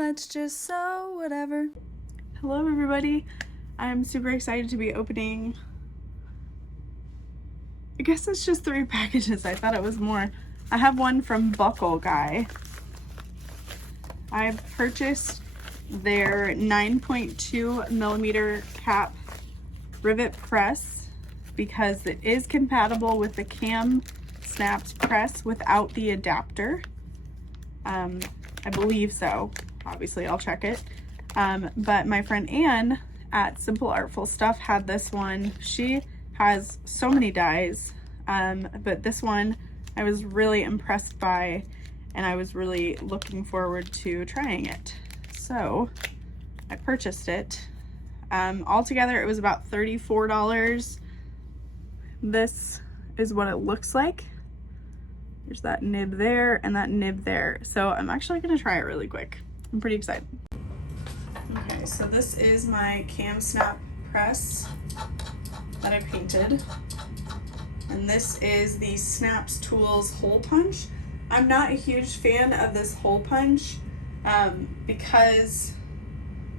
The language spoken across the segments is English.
let's just sew whatever. Hello everybody. I'm super excited to be opening, I guess it's just 3 packages. I thought it was more. I have one from Buckle Guy. I purchased their 9.2 millimeter cap rivet press because it is compatible with the cam snaps press without the adapter. I believe so. Obviously I'll check it. But my friend Anne at Simple Artful Stuff had this one. She has so many dies, but this one I was really impressed by, and I was really looking forward to trying it. So I purchased it. Altogether it was about $34. This is what it looks like. There's that nib there and that nib there. So I'm actually gonna try it really quick. I'm pretty excited. Okay, so this is my cam snap press that I painted. And this is the Snaps Tools hole punch. I'm not a huge fan of this hole punch because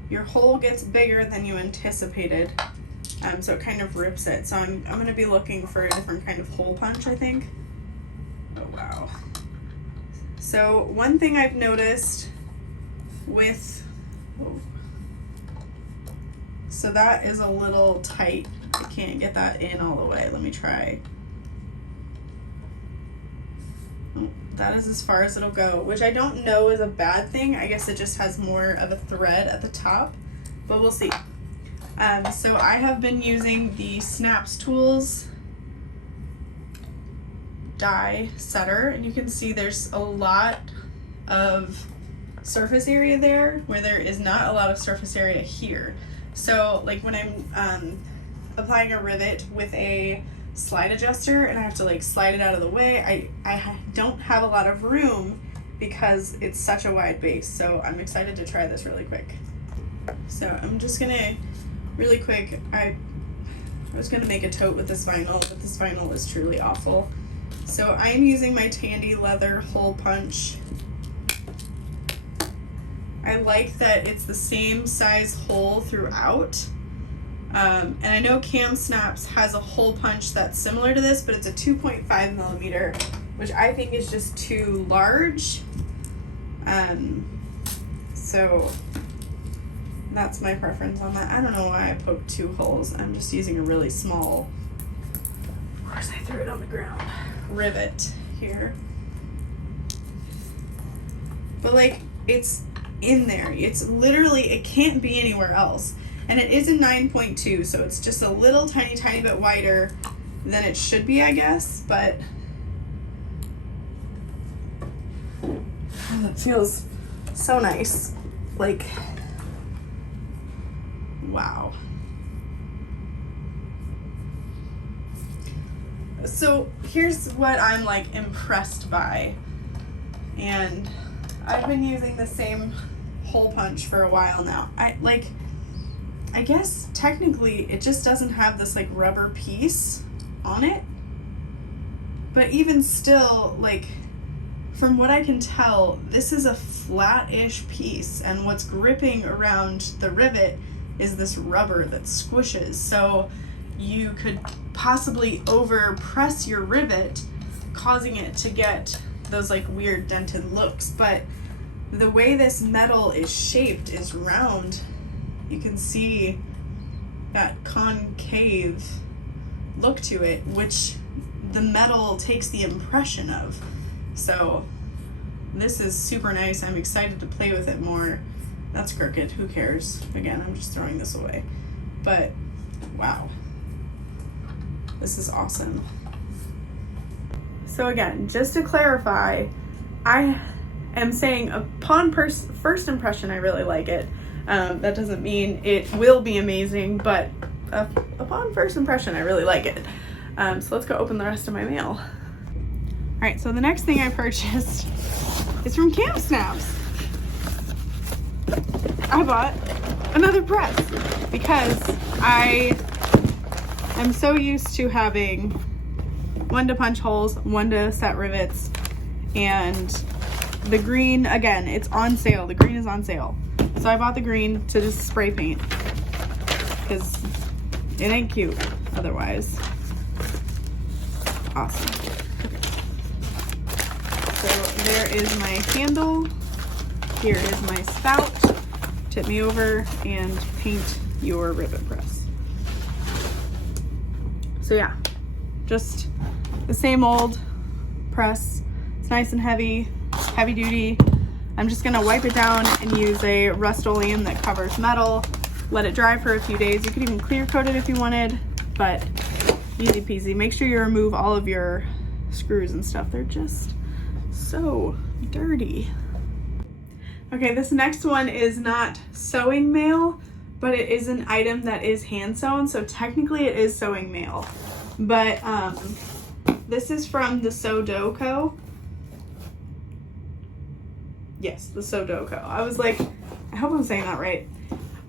your hole gets bigger than you anticipated. So it kind of rips it. So I'm gonna be looking for a different kind of hole punch, I think. Oh wow. So one thing I've noticed with, so that is a little tight. I can't get that in all the way. Let me try. Oh, that is as far as it'll go, which I don't know is a bad thing. I guess it just has more of a thread at the top, but we'll see. So I have been using the Snaps Tools die setter, and you can see there's a lot of surface area there where there is not a lot of surface area here. So like when I'm applying a rivet with a slide adjuster and I have to like slide it out of the way, I don't have a lot of room because it's such a wide base. So I'm excited to try this really quick. So I'm just gonna really quick, I was gonna make a tote with this vinyl, but this vinyl is truly awful. So I'm using my Tandy leather hole punch. I like that it's the same size hole throughout. And I know Cam Snaps has a hole punch that's similar to this, but it's a 2.5 millimeter, which I think is just too large. So that's my preference on that. I don't know why I poked 2 holes. I'm just using a really small, of course I threw it on the ground, rivet here. But like, it's in there. It's literally, it can't be anywhere else. And it is a 9.2, so it's just a little tiny bit wider than it should be, I guess, but oh, that feels so nice. Like, wow. So here's what I'm like impressed by, and I've been using the same hole punch for a while now. I guess technically it just doesn't have this like rubber piece on it, but even still, like from what I can tell, this is a flat-ish piece, and what's gripping around the rivet is this rubber that squishes. So you could possibly over press your rivet, causing it to get those like weird dented looks. But the way this metal is shaped is round. You can see that concave look to it, which the metal takes the impression of. So this is super nice. I'm excited to play with it more. That's crooked, who cares? Again, I'm just throwing this away. But wow, this is awesome. So again, just to clarify, I am saying upon first impression I really like it. That doesn't mean it will be amazing, but upon first impression I really like it. So let's go open the rest of my mail. Alright, so the next thing I purchased is from Cam Snaps. I bought another press because I am so used to having one to punch holes, one to set rivets, and the green, again, it's on sale. The green is on sale. So I bought the green to just spray paint because it ain't cute otherwise. Awesome. Okay. So there is my handle. Here is my spout. Tip me over and paint your rivet press. So yeah, just the same old press. It's nice and heavy duty. I'm just gonna wipe it down and use a Rust-Oleum that covers metal. Let it dry for a few days. You could even clear coat it if you wanted, but easy peasy. Make sure you remove all of your screws and stuff. They're just so dirty. Okay, this next one is not sewing mail, but it is an item that is hand sewn, so technically it is sewing mail. But this is from the Sew Dough Co. Yes, the Sew Dough Co. I was like, I hope I'm saying that right.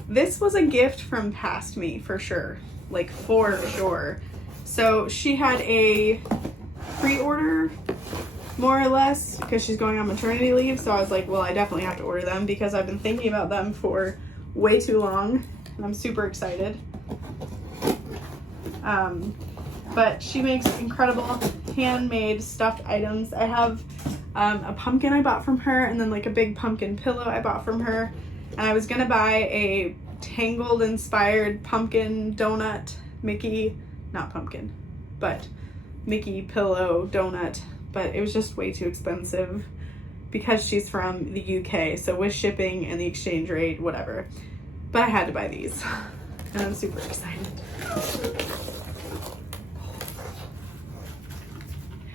This was a gift from past me for sure, like for sure. So she had a pre-order more or less because she's going on maternity leave. So I was like, well, I definitely have to order them because I've been thinking about them for way too long and I'm super excited. But she makes incredible handmade stuffed items. I have a pumpkin I bought from her and then like a big pumpkin pillow I bought from her. And I was gonna buy a Tangled inspired pumpkin donut Mickey, not pumpkin, but Mickey pillow donut, but it was just way too expensive because she's from the UK. So with shipping and the exchange rate, whatever. But I had to buy these and I'm super excited.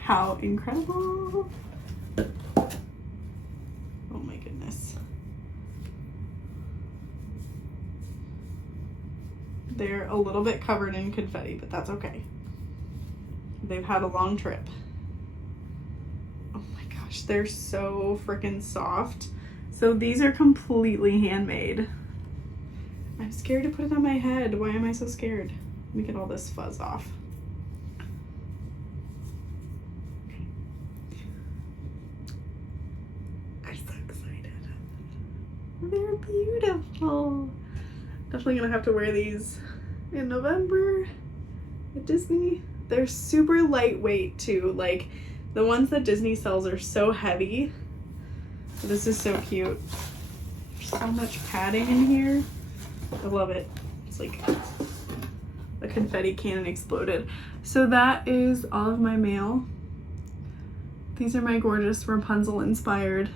How incredible. Oh my goodness. They're a little bit covered in confetti, but that's okay. They've had a long trip. Oh my gosh, they're so freaking soft. So these are completely handmade. I'm scared to put it on my head. Why am I so scared? Let me get all this fuzz off. I'm so excited. They're beautiful. Definitely gonna have to wear these in November at Disney. They're super lightweight too. Like the ones that Disney sells are so heavy. This is so cute. There's so much padding in here. I love it. It's like a confetti cannon exploded. So that is all of my mail. These are my gorgeous Rapunzel inspired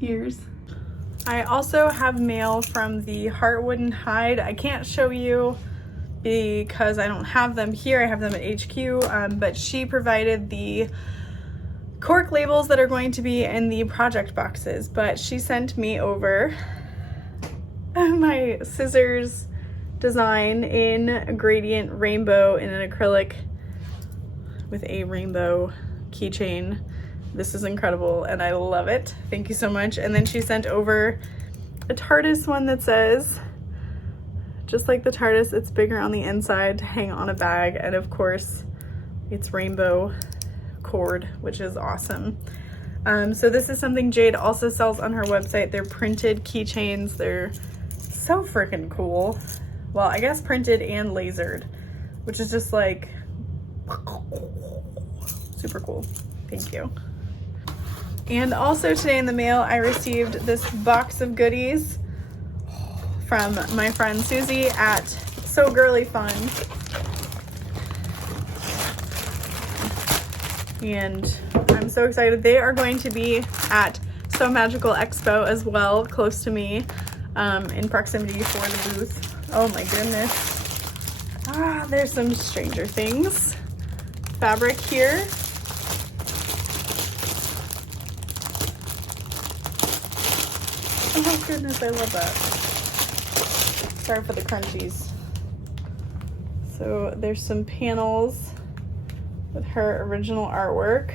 ears. I also have mail from the Heartwood and Hide. I can't show you because I don't have them here. I have them at HQ, but she provided the cork labels that are going to be in the project boxes, but she sent me over my scissors design in a gradient rainbow in an acrylic with a rainbow keychain. This is incredible and I love it. Thank you so much. And then she sent over a TARDIS one that says, just like the TARDIS, it's bigger on the inside to hang on a bag. And of course, it's rainbow cord, which is awesome. So this is something Jade also sells on her website. They're printed keychains. They're so freaking cool. Well, I guess printed and lasered, which is just like super cool. Thank you. And also today in the mail, I received this box of goodies from my friend Susie at So Girly Fun. And I'm so excited. They are going to be at So Magical Expo as well, close to me, in proximity for the booth. Oh my goodness. There's some Stranger Things fabric here. Oh my goodness, I love that. Sorry for the crunchies. So there's some panels with her original artwork.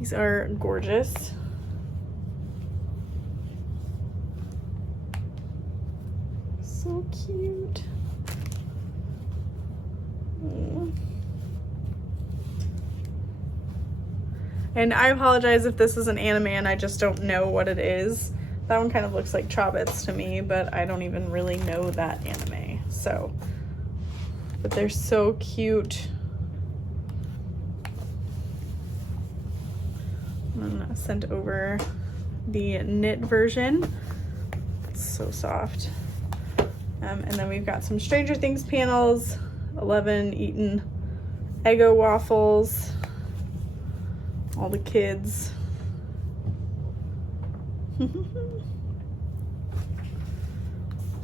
These are gorgeous. So cute. And I apologize if this is an anime and I just don't know what it is. That one kind of looks like Chobits to me, but I don't even really know that anime. So, but they're so cute. And I sent over the knit version. It's so soft. And then we've got some Stranger Things panels, 11 eaten Eggo waffles, all the kids. And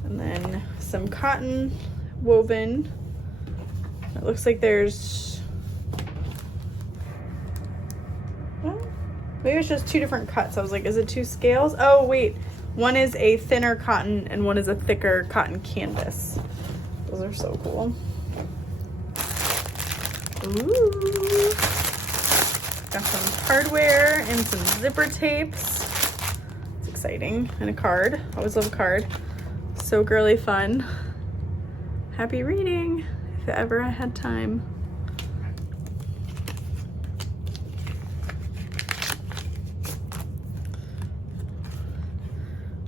then some cotton woven. It looks like there's, well, maybe it's just two different cuts. I was like, is it two scales? Oh wait, one is a thinner cotton and one is a thicker cotton canvas. Those are so cool. Ooh. Got some hardware and some zipper tapes. It's exciting. And a card. Always love a card. So girly fun. Happy reading, if ever I had time.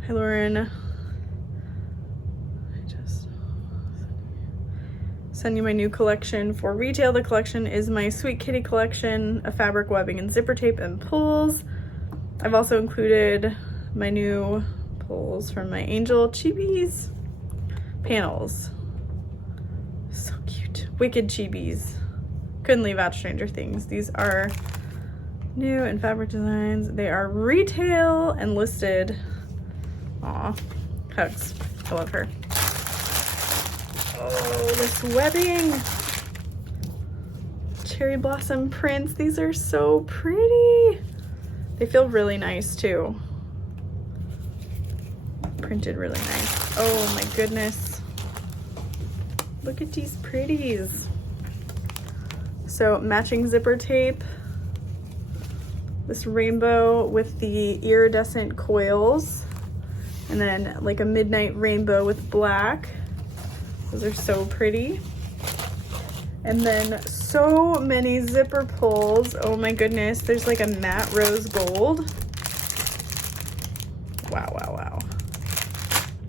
Hi, Lauren. I just send you my new collection. For retail, the collection is my Sweet Kitty collection of fabric webbing and zipper tape and pulls. I've also included my new pulls from my Angel Chibis panels. So cute. Wicked Chibis. Couldn't leave out Stranger Things. These are new and fabric designs. They are retail and listed. Aw, hugs. I love her. Oh, this webbing. Cherry blossom prints. These are so pretty. They feel really nice too. Printed really nice. Oh my goodness. Look at these pretties. So matching zipper tape. This rainbow with the iridescent coils. And then like a midnight rainbow with black. Those are so pretty. And then so many zipper pulls. Oh my goodness. There's like a matte rose gold. Wow, wow, wow.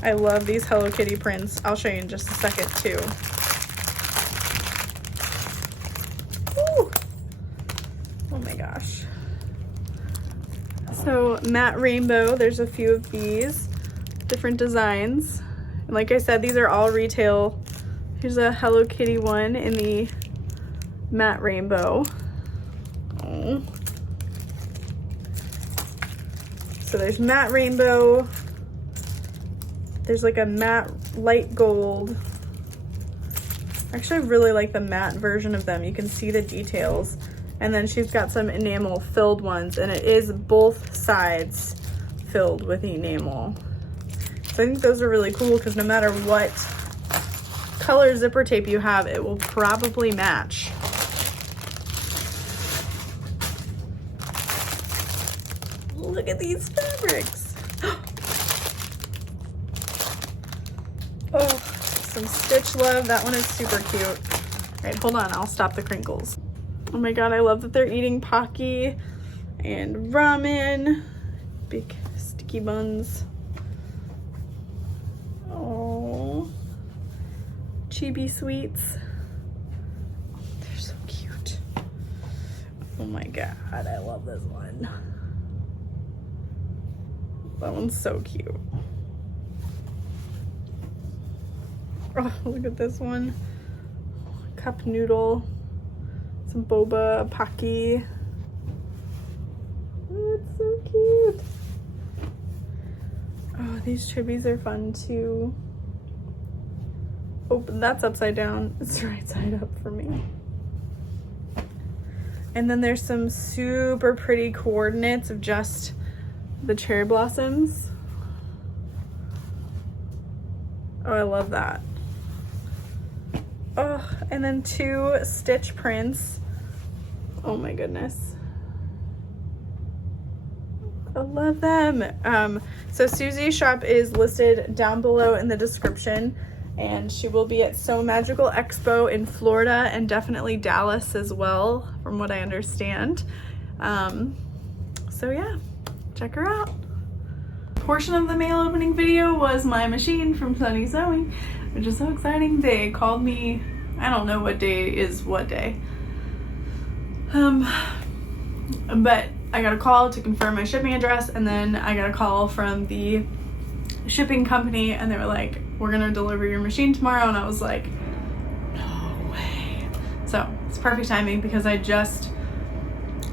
I love these Hello Kitty prints. I'll show you in just a second too. Woo! Oh my gosh. So matte rainbow, there's a few of these. Different designs. And like I said, these are all retail. Here's a Hello Kitty one in the matte rainbow. Oh. So there's matte rainbow. There's like a matte light gold. Actually, I really like the matte version of them. You can see the details. And then she's got some enamel filled ones, and it is both sides filled with enamel. So I think those are really cool because no matter what color zipper tape you have, it will probably match. Look at these fabrics. Oh, some Stitch love. That one is super cute. All right, hold on. I'll stop the crinkles. Oh my God, I love that they're eating Pocky and ramen. Big sticky buns. Oh, chibi sweets. They're so cute. Oh my God, I love this one. That one's so cute. Oh, look at this one. Cup noodle. Some boba, Pocky. Oh, it's so cute. Oh, these chibis are fun too. Oh, but that's upside down. It's right side up for me. And then there's some super pretty coordinates of just the cherry blossoms. Oh, I love that. Oh, and then two Stitch prints. Oh my goodness. I love them. So Susie's shop is listed down below in the description, and she will be at So Magical Expo in Florida and definitely Dallas as well, from what I understand. So yeah, check her out. Portion of the mail opening video was my machine from Sunny Sewing, which is so exciting. They called me, I don't know what day is what day, but I got a call to confirm my shipping address, and then I got a call from the shipping company, and they were like, we're gonna deliver your machine tomorrow. And I was like, no way. So it's perfect timing because I just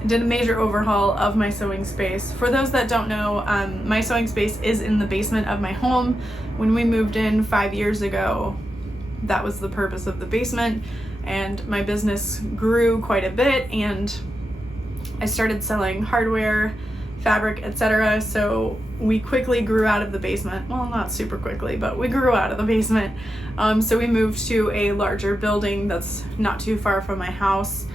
did a major overhaul of my sewing space. For those that don't know, my sewing space is in the basement of my home. When we moved in 5 years ago, that was the purpose of the basement, and my business grew quite a bit, and I started selling hardware, fabric, etc. So we quickly grew out of the basement. Well, not super quickly, but we grew out of the basement. So we moved to a larger building that's not too far from my house,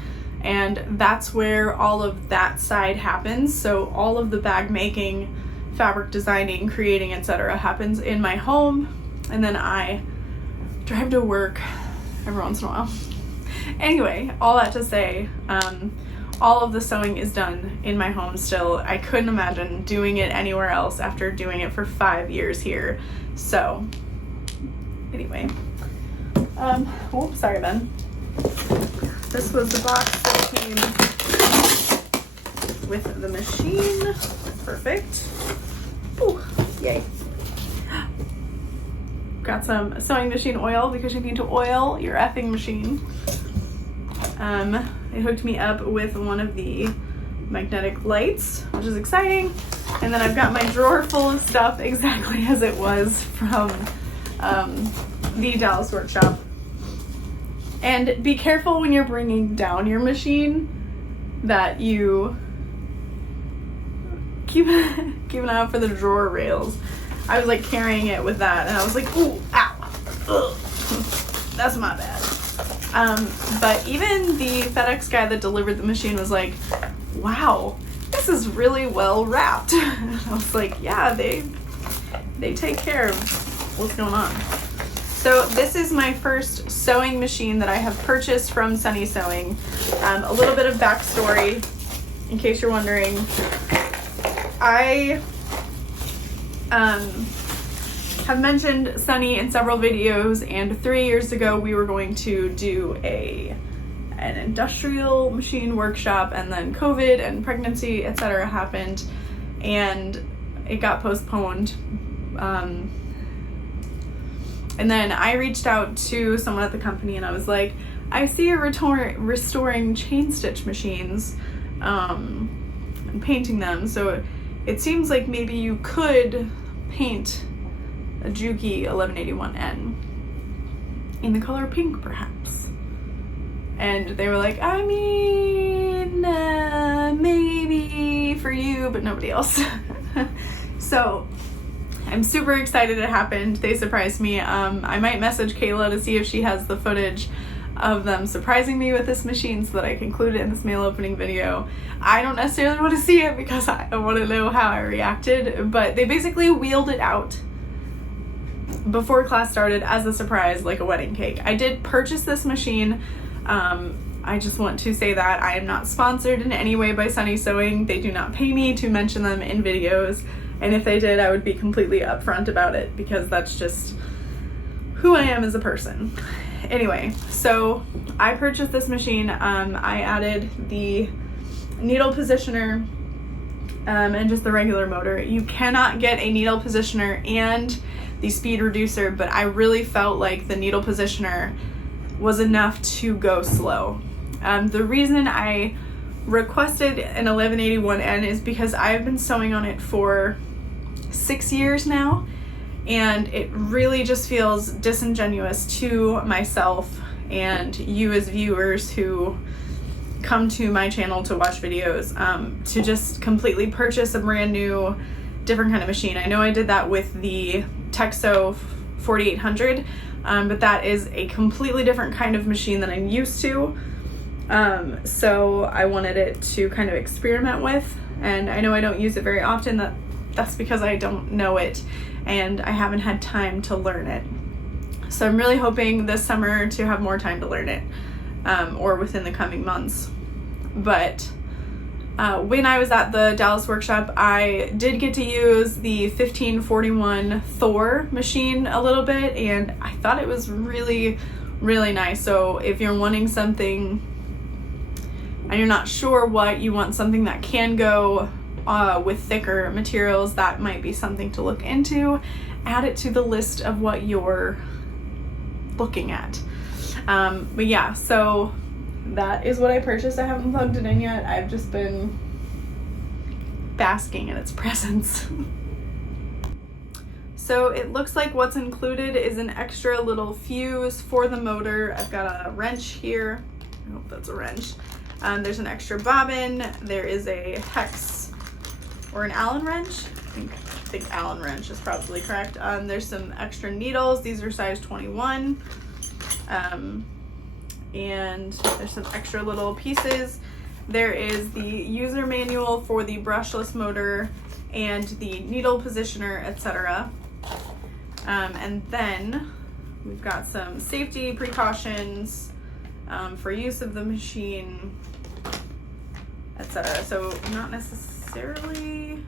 and that's where all of that side happens. So all of the bag making, fabric designing, creating, etc. happens in my home, and then I drive to work every once in a while. Anyway, all that to say, all of the sewing is done in my home still. I couldn't imagine doing it anywhere else after doing it for 5 years here. So anyway, oh, sorry, Ben. This was the box that came with the machine. Perfect. Ooh, yay. Got some sewing machine oil because you need to oil your effing machine. They hooked me up with one of the magnetic lights, which is exciting. And then I've got my drawer full of stuff exactly as it was from the Dallas workshop. And be careful when you're bringing down your machine that you keep an eye out for the drawer rails. I was like carrying it with that, and I was like, ooh, ow, ugh. That's my bad. But even the FedEx guy that delivered the machine was like, wow, this is really well wrapped. And I was like, yeah, they take care of what's going on. So this is my first sewing machine that I have purchased from Sunny Sewing. A little bit of backstory, in case you're wondering. I have mentioned Sunny in several videos, and 3 years ago we were going to do an industrial machine workshop, and then COVID and pregnancy, etc. happened, and it got postponed. And then I reached out to someone at the company, and I was like, I see you're restoring chain stitch machines and painting them, so it seems like maybe you could paint a Juki 1181N in the color pink, perhaps. And they were like, I mean, maybe for you, but nobody else. So I'm super excited it happened. They surprised me. I might message Kayla to see if she has the footage of them surprising me with this machine so that I can include it in this mail opening video. I don't necessarily want to see it because I want to know how I reacted, but they basically wheeled it out before class started as a surprise, like a wedding cake. I did purchase this machine. I just want to say that I am not sponsored in any way by Sunny Sewing. They do not pay me to mention them in videos, and if they did, I would be completely upfront about it because that's just who I am as a person. Anyway, so I purchased this machine. I added the needle positioner and just the regular motor. You cannot get a needle positioner and the speed reducer, but I really felt like the needle positioner was enough to go slow. The reason I requested an 1181N is because I've been sewing on it for 6 years now, and it really just feels disingenuous to myself and you as viewers who come to my channel to watch videos to just completely purchase a brand new different kind of machine. I know I did that with the Texo 4800, but that is a completely different kind of machine than I'm used to. So I wanted it to kind of experiment with, and I know I don't use it very often. That's because I don't know it and I haven't had time to learn it. So I'm really hoping this summer to have more time to learn it, or within the coming months. But When I was at the Dallas workshop, I did get to use the 1541 Thor machine a little bit, and I thought it was really, really nice. So if you're wanting something and you're not sure what you want, something that can go with thicker materials, that might be something to look into. Add it to the list of what you're looking at. But yeah, so that is what I purchased. I haven't plugged it in yet. I've just been basking in its presence. So it looks like what's included is an extra little fuse for the motor. I've got a wrench here. I hope that's a wrench. There's an extra bobbin. There is a hex or an Allen wrench. I think Allen wrench is probably correct. There's some extra needles. These are size 21. And there's some extra little pieces. There is the user manual for the brushless motor and the needle positioner, etc. And then we've got some safety precautions for use of the machine, etc. So not necessarily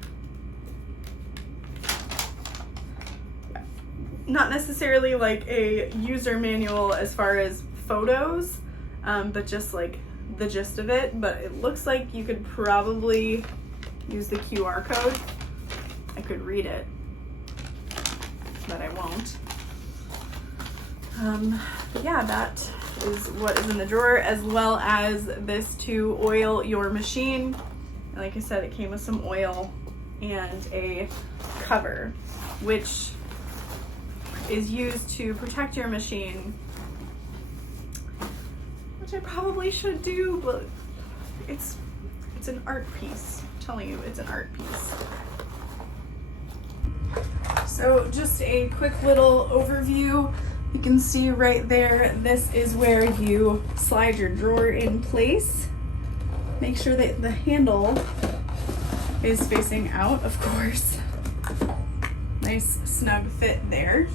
like a user manual as far as photos, but just like the gist of it. But it looks like you could probably use the QR code. I could read it, but I won't. But yeah, that is what is in the drawer, as well as this to oil your machine. And like I said, it came with some oil and a cover, which is used to protect your machine, which I probably should do, but it's an art piece. I'm telling you, it's an art piece. So just a quick little overview. You can see right there, this is where you slide your drawer in place. Make sure that the handle is facing out, of course. Nice snug fit there.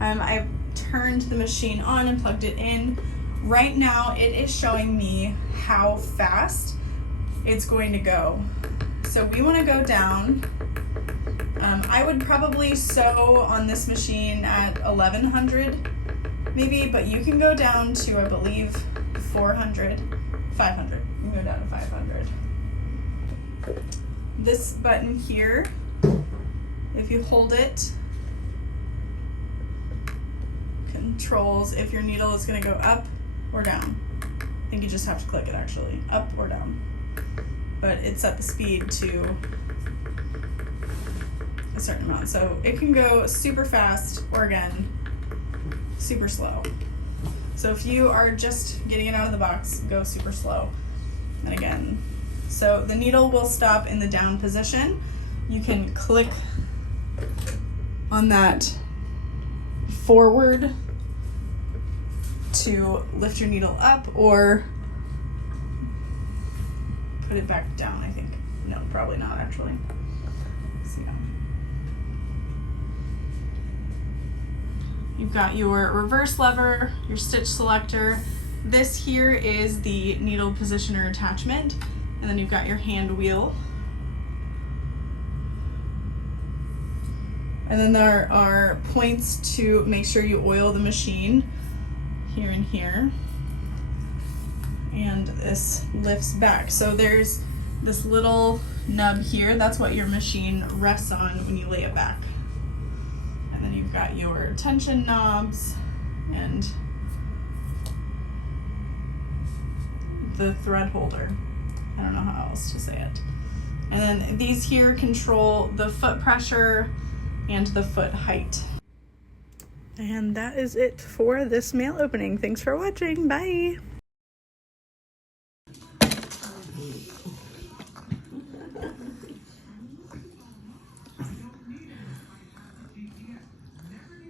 I've turned the machine on and plugged it in. Right now it is showing me how fast it's going to go. So we want to go down. I would probably sew on this machine at 1100 maybe, but you can go down to, I believe, 400, 500. You can go down to 500. This button here, if you hold it, controls if your needle is going to go up or down. I think you just have to click it actually, up or down. But it set the speed to a certain amount. So it can go super fast or again, super slow. So if you are just getting it out of the box, go super slow. And again, so the needle will stop in the down position. You can click on that forward to lift your needle up or put it back down, I think. No, probably not actually. So, yeah. You've got your reverse lever, your stitch selector. This here is the needle positioner attachment, and then you've got your hand wheel. And then there are points to make sure you oil the machine here and here. And this lifts back. So there's this little nub here. That's what your machine rests on when you lay it back. And then you've got your tension knobs and the thread holder. I don't know how else to say it. And then these here control the foot pressure and the foot height. And that is it for this mail opening. Thanks for watching. Bye.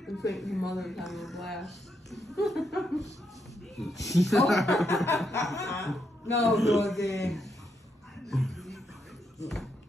I'm thinking your mother's having a blast. No, Dorothy.